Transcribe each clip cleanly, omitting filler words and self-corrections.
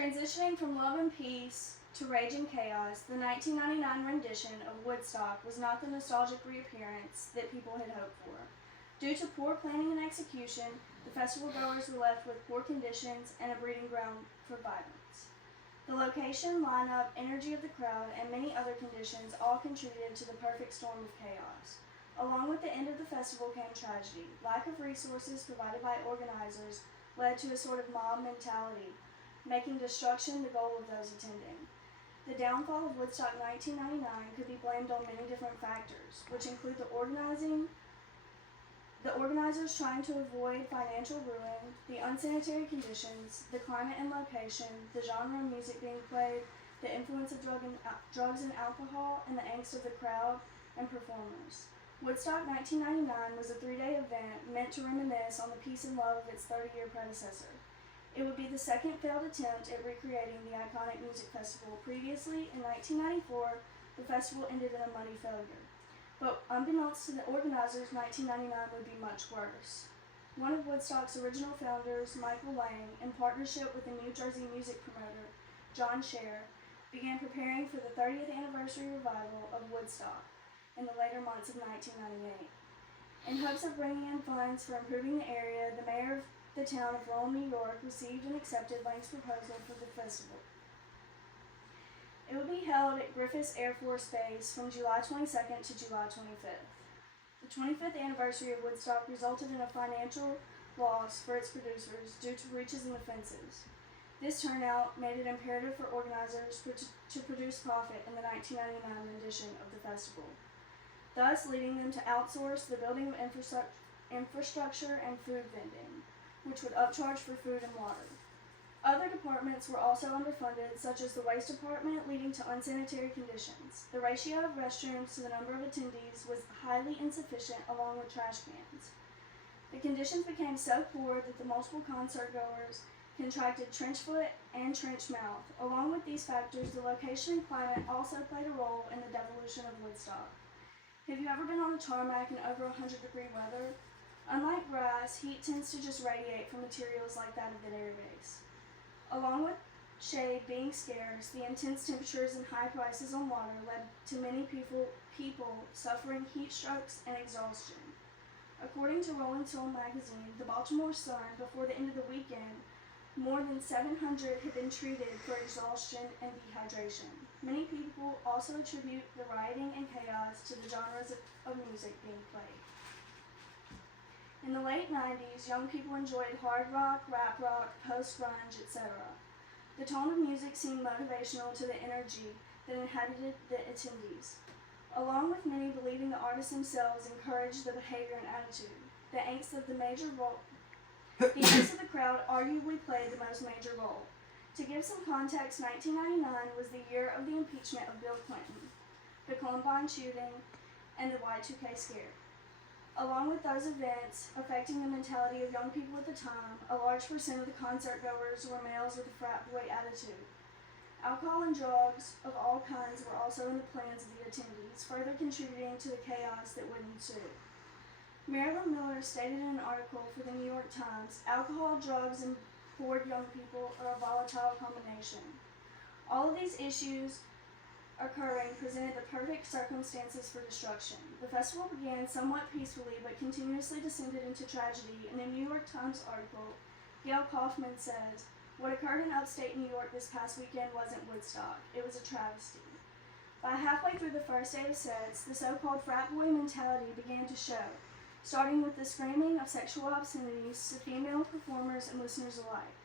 Transitioning from love and peace to rage and chaos, the 1999 rendition of Woodstock was not the nostalgic reappearance that people had hoped for. Due to poor planning and execution, the festival goers were left with poor conditions and a breeding ground for violence. The location, lineup, energy of the crowd, and many other conditions all contributed to the perfect storm of chaos. Along with the end of the festival came tragedy. Lack of resources provided by organizers led to a sort of mob mentality, making destruction the goal of those attending. The downfall of Woodstock 1999 could be blamed on many different factors, which include the organizers trying to avoid financial ruin, the unsanitary conditions, the climate and location, the genre of music being played, the influence of drugs and alcohol, and the angst of the crowd and performers. Woodstock 1999 was a 3-day event meant to reminisce on the peace and love of its 30-year predecessor. It would be the second failed attempt at recreating the iconic music festival. Previously, in 1994, the festival ended in a money failure. But unbeknownst to the organizers, 1999 would be much worse. One of Woodstock's original founders, Michael Lang, in partnership with the New Jersey music promoter, John Scher, began preparing for the 30th anniversary revival of Woodstock in the later months of 1998. In hopes of bringing in funds for improving the area, the mayor of the town of Rome, New York, received and accepted Lang's proposal for the festival. It will be held at Griffiths Air Force Base from July 22nd to July 25th. The 25th anniversary of Woodstock resulted in a financial loss for its producers due to breaches in the fences. This turnout made it imperative for organizers to produce profit in the 1999 rendition of the festival, thus leading them to outsource the building of infrastructure and food vending, which would upcharge for food and water. Other departments were also underfunded, such as the waste department, leading to unsanitary conditions. The ratio of restrooms to the number of attendees was highly insufficient, along with trash cans. The conditions became so poor that the multiple concert goers contracted trench foot and trench mouth. Along with these factors, the location and climate also played a role in the devolution of Woodstock. Have you ever been on a tarmac in over 100-degree weather? Unlike grass, heat tends to just radiate from materials like that of the air base. Along with shade being scarce, the intense temperatures and high prices on water led to many people suffering heat strokes and exhaustion. According to Rolling Stone magazine, the Baltimore Sun, before the end of the weekend, more than 700 had been treated for exhaustion and dehydration. Many people also attribute the rioting and chaos to the genres of music being played. In the late 90s, young people enjoyed hard rock, rap rock, post-grunge, etc. The tone of music seemed motivational to the energy that inhabited the attendees, along with many believing the artists themselves encouraged the behavior and attitude. The angst of the crowd arguably played the most major role. To give some context, 1999 was the year of the impeachment of Bill Clinton, the Columbine shooting, and the Y2K scare. Along with those events affecting the mentality of young people at the time, a large percent of the concert goers were males with a frat boy attitude. Alcohol and drugs of all kinds were also in the plans of the attendees, further contributing to the chaos that would ensue. Marilyn Miller stated in an article for the New York Times, "Alcohol, drugs, and bored young people are a volatile combination. All of these issues occurring presented the perfect circumstances for destruction. The festival began somewhat peacefully but continuously descended into tragedy." In a New York Times article, Gail Kaufman says, "What occurred in upstate New York this past weekend wasn't Woodstock. It was a travesty." By halfway through the first day of sets, the so-called frat boy mentality began to show, starting with the screaming of sexual obscenities to female performers and listeners alike.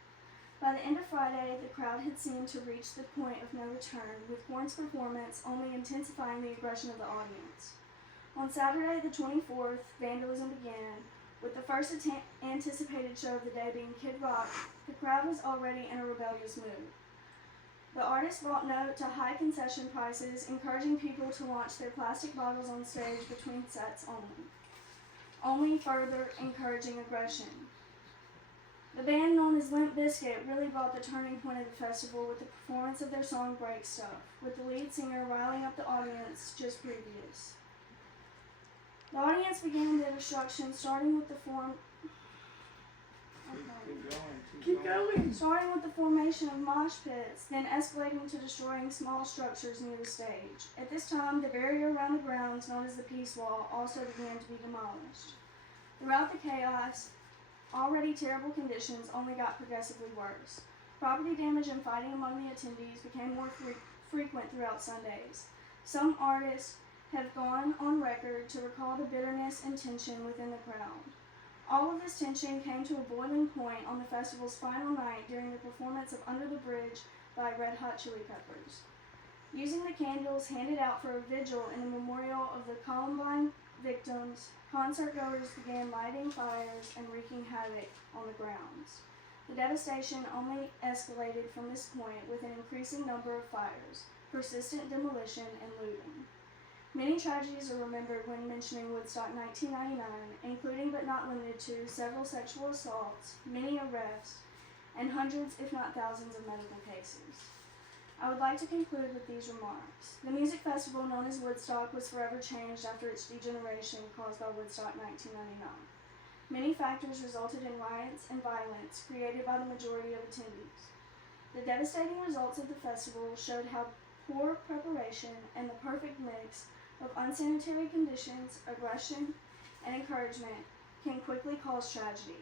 By the end of Friday, the crowd had seemed to reach the point of no return, with Korn's performance only intensifying the aggression of the audience. On Saturday, the 24th, vandalism began. With the first anticipated show of the day being Kid Rock, the crowd was already in a rebellious mood. The artist brought note to high concession prices, encouraging people to launch their plastic bottles on stage between sets only further encouraging aggression. The band known as Limp Bizkit really brought the turning point of the festival with the performance of their song Break Stuff, with the lead singer riling up the audience just previous. The audience began their destruction, starting with the form Keep going. Starting with the formation of mosh pits, then escalating to destroying small structures near the stage. At this time, the barrier around the grounds, known as the Peace Wall, also began to be demolished. Throughout the chaos, already terrible conditions only got progressively worse. Property damage and fighting among the attendees became more frequent throughout Sundays. Some artists have gone on record to recall the bitterness and tension within the crowd. All of this tension came to a boiling point on the festival's final night during the performance of Under the Bridge by Red Hot Chili Peppers. Using the candles handed out for a vigil in the memorial of the Columbine victims, concertgoers began lighting fires and wreaking havoc on the grounds. The devastation only escalated from this point with an increasing number of fires, persistent demolition, and looting. Many tragedies are remembered when mentioning Woodstock 1999, including but not limited to several sexual assaults, many arrests, and hundreds, if not thousands, of medical cases. I would like to conclude with these remarks. The music festival known as Woodstock was forever changed after its degeneration caused by Woodstock 1999. Many factors resulted in riots and violence created by the majority of attendees. The devastating results of the festival showed how poor preparation and the perfect mix of unsanitary conditions, aggression, and encouragement can quickly cause tragedy.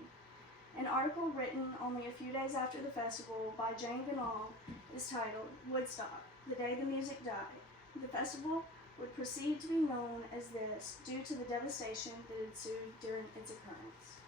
An article written only a few days after the festival by Jane Goodall is titled Woodstock, the Day the Music Died. The festival would proceed to be known as this due to the devastation that ensued during its occurrence.